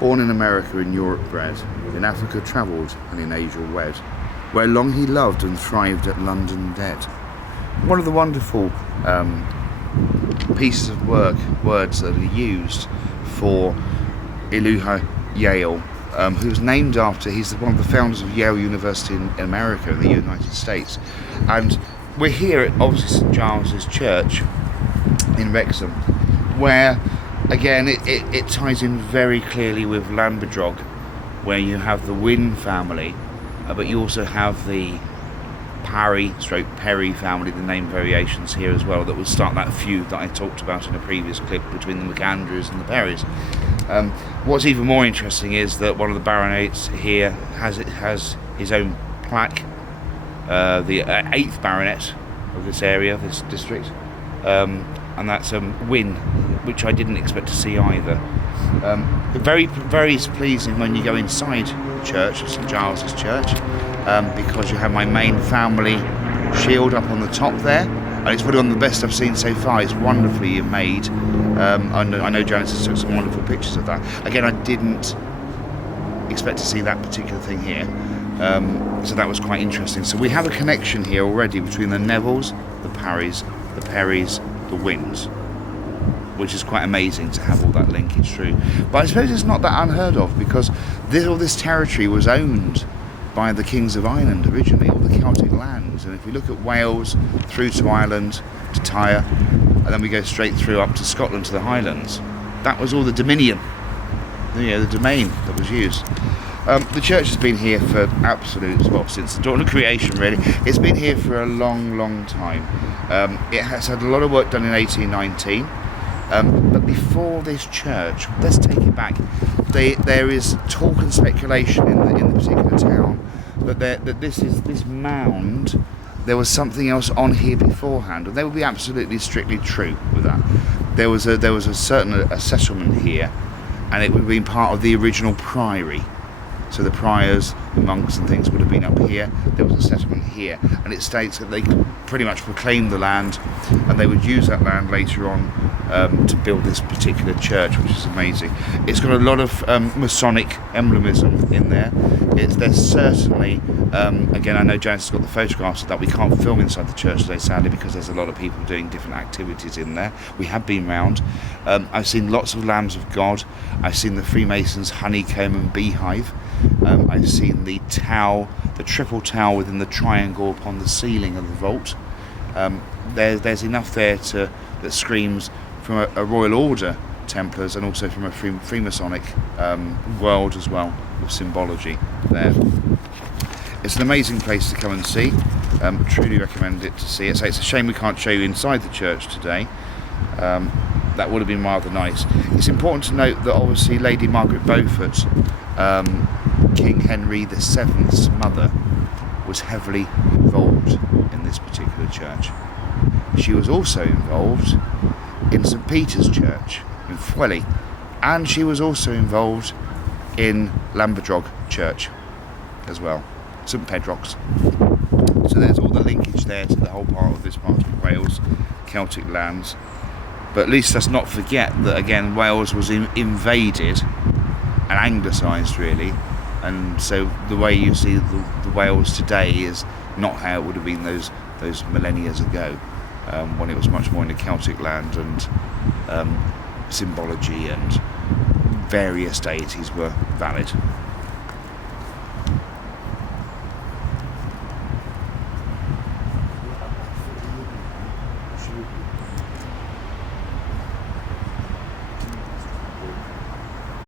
Born in America, in Europe bred, in Africa travelled, and in Asia wed, where long he loved and thrived at London dead. One of the wonderful pieces of words that are used for Eluha Yale, who's named after, he's one of the founders of Yale University in America, in the United States. And we're here at obviously St Giles's Church in Wrexham, where again it ties in very clearly with Llanbedrog, where you have the Wynn family, but you also have the Parry family, the name variations here as well, that will start that feud that I talked about in a previous clip between the MacAndrews and the Parrys. What's even more interesting is that one of the baronets here has his own plaque, the 8th baronet of this area, this district, and that's Wynn, which I didn't expect to see either. Very, very pleasing when you go inside the church of St Giles's Church, because you have my main family shield up on the top there, and it's probably one of the best I've seen so far. It's wonderfully made. I know Janice has took some wonderful pictures of that. Again, I didn't expect to see that particular thing here, so that was quite interesting. So we have a connection here already between the Nevilles, the Parrys, the Wynns, which is quite amazing to have all that linkage through. But I suppose it's not that unheard of, because all this territory was owned by the kings of Ireland originally, all the Celtic lands. And if we look at Wales through to Ireland to Tyre, and then we go straight through up to Scotland to the Highlands, that was all the dominion, the domain that was used. The church has been here for since the dawn of creation, really. It's been here for a long, long time. It has had a lot of work done in 1819. But before this church, let's take it back. There is talk and speculation in the particular town that this mound, there was something else on here beforehand, and they would be absolutely strictly true with that. There was a settlement here, and it would have been part of the original priory. So the priors, the monks and things would have been up here. There was a settlement here, and it states that they pretty much proclaimed the land, and they would use that land later on to build this particular church, which is amazing. It's got a lot of Masonic emblemism in there. There's certainly, again, I know Janice has got the photographs of that. We can't film inside the church today, sadly, because there's a lot of people doing different activities in there. We have been round. I've seen lots of lambs of God. I've seen the Freemasons' honeycomb and beehive. I've seen the towel, the triple towel within the triangle upon the ceiling of the vault. There's enough there that screams from a Royal Order Templars, and also from a Freemasonic world as well, with symbology there. It's an amazing place to come and see. Truly recommend it to see it. So it's a shame we can't show you inside the church today. That would have been rather nice. It's important to note that obviously Lady Margaret Beaufort, King Henry VII's mother, was heavily involved in this particular church. She was also involved in St Peter's Church in Fwelly, and she was also involved in Llanbedrog Church as well, St Pedrock's. So there's all the linkage there to the whole part of this part of Wales, Celtic lands. But at least let's not forget that, again, Wales was invaded and anglicised, really, and so the way you see the Wales today is not how it would have been those millennia ago, when it was much more in the Celtic land, and symbology and various deities were valid.